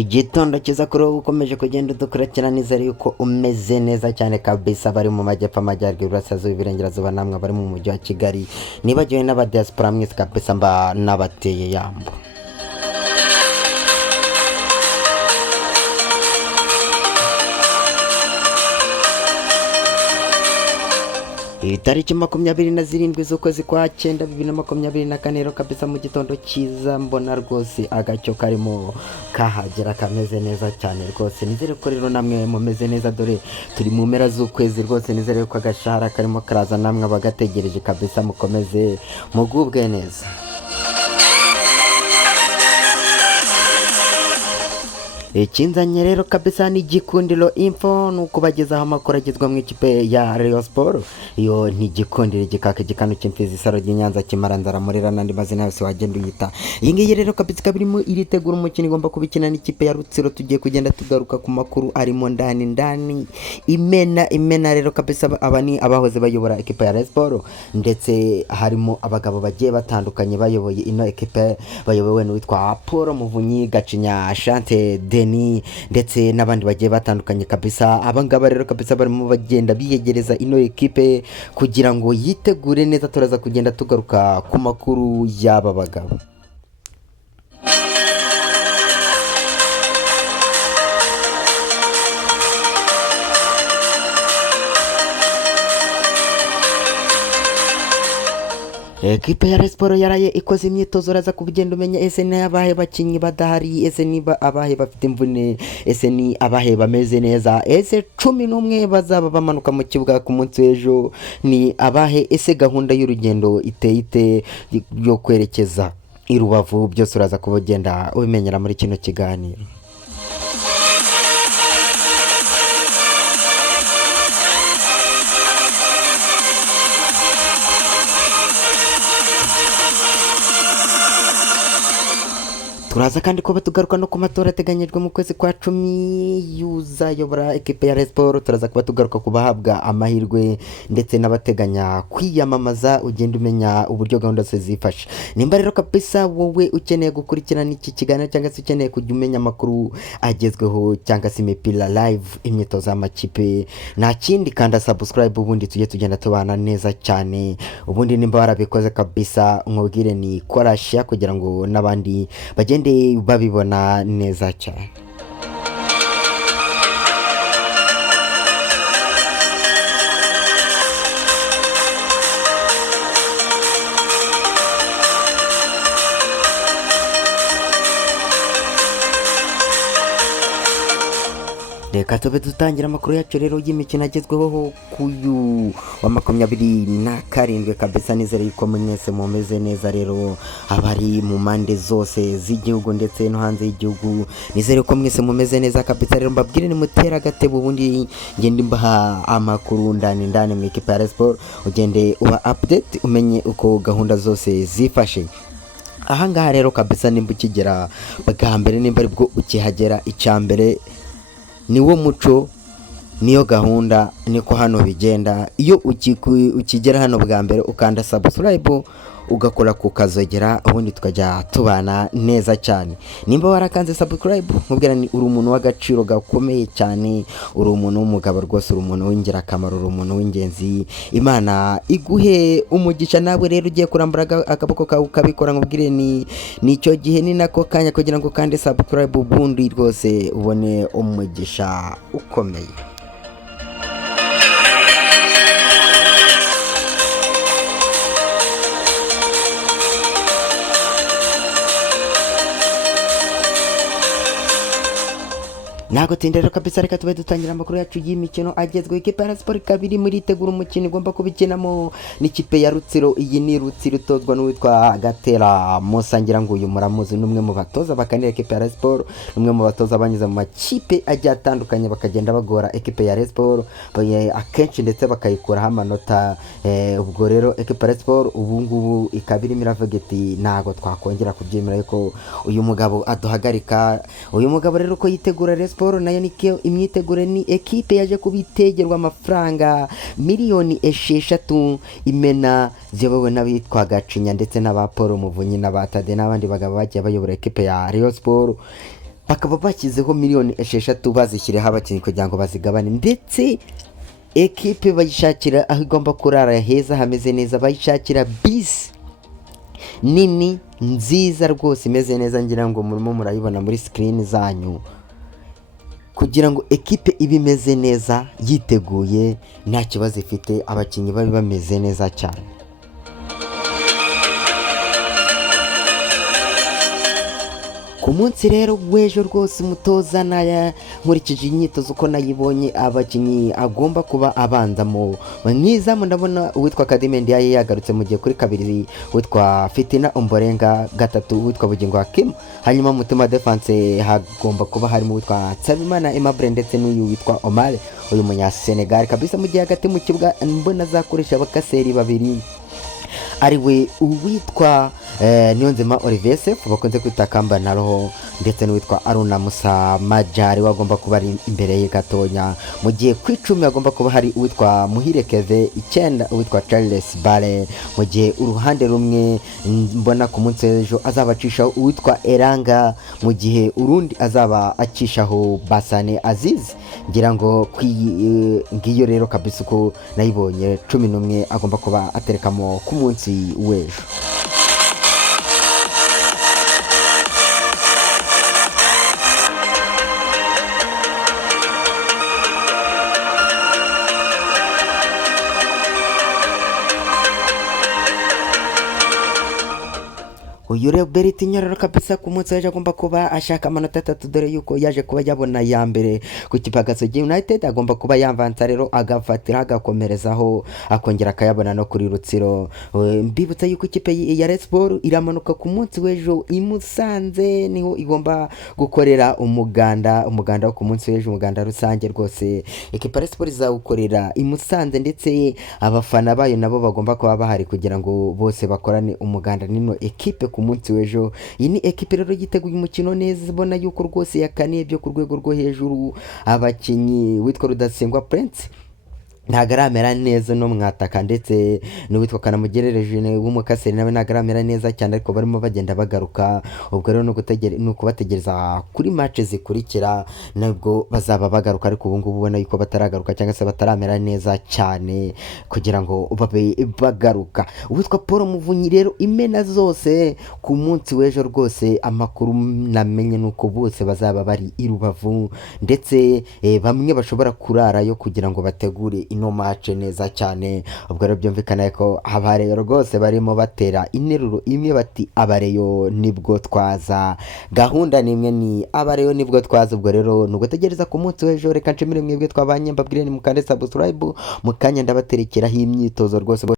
igitondo cyiza kuri wowe ukomeje kugenda udukurikirana nizere yuko umeze neza cyane kabisa, bari mu majyepfo, amajyaruguru, iburasirazuba, iburengerazuba, namwe bari mu mujyi wa Kigali, nibagiwe n'abadiaspora mwese kabisa, mba nabateye yambo. Itariki 27 z'ukwezi kwa 9 2024 rero kabisa, mu gitondo cyiza mbona rwose agacyo karimo kahagera kameze neza cyane rwose. Nizere ko rero namwe mumeze neza, dore turi mu mpera z'ukwezi rwose. Nizere ko agashahara karimo karaza, namwe abagategereje kabisa mukomeze mugubwe neza. Ikinzanye rero kabisa ni Gikundiro info, nukubagezaho amakuru agezwa mu ikipe ya Rayon Sport. Iyo ni Gikundiro igikaka gikano cy'imfizi isaro ry'Inyanza kimarandara murera nandi mazina yose wagenda uyita. Iyi ngiyi rero kabisa kabirimo iritegura umukino igomba kubikina n'ikipe ya Rutsiro. Tugiye kugenda tugaruka ku makuru arimo ndani imena rero kabisa. Abani abahoze bayobora ikipe ya Rayon Sport, ndetse harimo abagabo bagiye batandukanye bayoboye ino ekipe, bayobowe n'uwitwa Paul Muvunyi, Gacinya Chante ndetse n'abandi bagiye batandukanye kabisa. Abangaba rero kabisa barimo bagenda biyegereza ino ekipe kugira ngo yitegure neza. Turaza kugenda tugaruka ku makuru y'aba bagabo. Ekipe ya Rayon Sport yaraye ikoze imyitozo, raza kubigenda umenya ese ni abahe bakinyi badahari, ese niba abahe bafite imvune, ese ni abahe bameze neza, ese 11 bazaba bamanuka mu kibuga ku munsi w'ejo ni abahe, ese gahunda y'urugendo iteye yo kwerekeza i Rubavu, byose uraza kubigenda ubimenyera muri kino kiganiro. Turaza kandi kuba tugaruka no ku matora ateganyijwe mu kwezi kwa 10 yuzayobora ekipe ya Rayon Sport. Turaza kuba tugaruka ku bahabwa amahirwe ndetse n'abateganya kwiyamamaza, ugenda umenya uburyo gahunda ze zifasha. Nimba rero kabisa wowe ukeneye gukurikirana iki kiganiro cyangwa se ukeneye kujya umenya amakuru agezweho cyangwa se imipira live, imyitozo y'amakipe, nta kindi kanda subscribe, ubundi tujye tugenda tubana neza cyane. Ubundi nimba warabikoze kabisa, nkubwire ni kora share kugira ngo n'abandi bagende babibona neza cyane. Reka tube dutangira amakuru yacu rero y'imikino agezweho kuyu wa 27 kabisa. Nizere yuko mwese mumeze neza rero, abari mu mande zose z'igihugu ndetse no hanze y'igihugu, nizere yuko mwese mumeze neza kabisa. Rero mbabwire ni mutera gatebo, ubundi ngende mbaha amakuru ndani mu ikipe ya Rayon Sport, ugende uba update umenye uko gahunda zose zifashe. Ahangaha rero kabisa, nimba ukigera bwa mbere, nimba aribwo ukihagera, icyambere niwo muco, niyo gahunda, niko hano bigenda. Iyo ukigera hano bwa mbere ukanda subscribe ugakora ku kazogera, ubundi tukajya tubana neza cyane. Nimba warakanze subscribe, nkubwira ni uri umuntu w'agaciro gakomeye cyane, uri umuntu w'umugabo rwose, uri umuntu w'ingirakamaro, uri umuntu w'ingenzi. Imana iguhe umugisha. Nawe rero ugiye kurambura akaboko kawe ukabikora, nkubwire ni icyo gihe, ni nako kanya kugira ngo kandi subscribe, ubundi rwose ubone umugisha ukomeye. Nago tindero kabisa, reka tube dutangira amakuru yacu y'imikino agezweho. Ikipe ya Rayon Sport kabiri muri itegura umukino igomba kubikinamo n'ikipe ya Rutsiro. Iyi ni Rutsiro itozwa n'uwitwa Gatera Musa, ngira ngo uyu muramuzi, n'umwe mu batoza bakanira ikipe ya Rayon Sport, n'umwe mu batoza banyuze mu makipe agiye atandukanye bakagenda bagora ikipe ya Rayon Sport akenshi ndetse bakayikuraho amanota. Ubwo rero ikipe ya Rayon Sport ubu ngubu ikabiri miravuga iti ntago twakongera kubyemera yuko uyu mugabo aduhagarika. Uyu mugabo rero ko yitegura Rayon Sport nayo niko imyitegure, ni ekipe yaje kubitegerwa amafaranga miliyoni 6 imena, ziyobowe n'abitwa Gacinya ndetse n'aba Paul Muvunyi n'abatade n'abandi bagabo bagiye bayobora ekipe ya Rayon Sport. bakaba bashyizeho miliyoni esheshatu bazishyiriyeho abakinnyi kugira ngo bazigabane, ndetse ekipe bayishakira aho igomba kurara heza hameze neza, bayishakira bisi nini nziza rwose imeze neza, ngira ngo murimo murayibona muri sikirini zanyu, kugira ngo ekipe ibe imeze neza yiteguye nta kibazo ifite, abakinnyi babe bameze neza cyane. Ku munsi rero w'ejo rwose umutoza nkurikije imyitozo uko nayibonye, abakinnyi agomba kuba abanzamo mwizamu, ndabona uwitwa Kadime Ndiaye yagarutse mu gihe kuri kabiri witwa Fitina Ombolenga, gatatu witwa Bugingo Hakim, hanyuma mu mutima defense hagomba kuba harimo witwa Nsabimana Aimable ndetse n'uyu witwa Omar, uyu munya Senegal kabisa. Mu gihe hagati mu kibuga mbona azakoresha abakaseri babiri, ariwe uwitwa Niyonzima Olivier Sefu bakunze kwita Kamba na Roho, ndetse n'uwitwa Aruna Musa Majari wagomba kuba ari imbere ye gatonya. Mu gihe ku icumi hagomba kuba hari uwitwa Muhire Keve, icyenda uwitwa Charles Bare, mu gihe uruhande rumwe mbona ku munsi w'ejo azaba acishaho uwitwa Eranga, mu gihe urundi azaba acishaho Basane Aziz. Ngira ngo ngiyo rero kabisa uko nayibonye 11 agomba kuba aterekamo ku munsi w'ejo. Uyu rero Beriti Nyororo kabisa ku munsi w'ejo agomba kuba ashaka amanota 3, dore yuko yaje kuba yabona ya mbere ku kipe Gasogi United, agomba kuba yamvanza rero agafatira agakomerezaho akongera akayabona no kuri Rutsiro. Mbibutsa yuko ikipe ya Rayon Sports iramanuka ku munsi w'ejo i Musanze, niho igomba gukorera umuganda wo ku munsi w'ejo, umuganda rusange rwose. Ikipe ya Rayon Sports izawukorera i Musanze, ndetse abafana bayo nabo bagomba kuba bahari kugira ngo bose bakorane umuganda nino ekipe ku munsi w'ejo. Iyi ni ekipe rero yiteguye umukino neza, ibona yuko rwose yakaniye byo ku rwego rwo hejuru. Abakinnyi witwa Rudasingwa Prince ntago aramera neza no mwataka, ndetse n'uwitwa Kanamugerereje w'umukaseri nawe ntago aramera neza cyane, ariko barimo bagenda bagaruka. Ubwo rero no kubategereza kuri match zikurikira nabwo bazaba bagaruka, ariko ubu ngubu ubona yuko bataragaruka cyangwa se bataramera neza cyane kugira ngo babe bagaruka. Uwitwa Paul Muvunyi rero imena zose ku munsi w'ejo rwose, amakuru namenye nuko bose bazaba bari i Rubavu, ndetse bamwe bashobora kurarayo kugira ngo bategure ino match neza cyane. Ubwo rero byumvikana ko abareyo rwose barimo batera interuro imwe bati abareyo nibwo twaza, gahunda nimwe ni abareyo nibwo twaza. Ubwo rero nugutegereza ku munsi w'ejo, reka nshimire mwebwe twabanye, mbabwire ni mukande subscribe, mukanya ndabaterekeraho imyitozo rwose.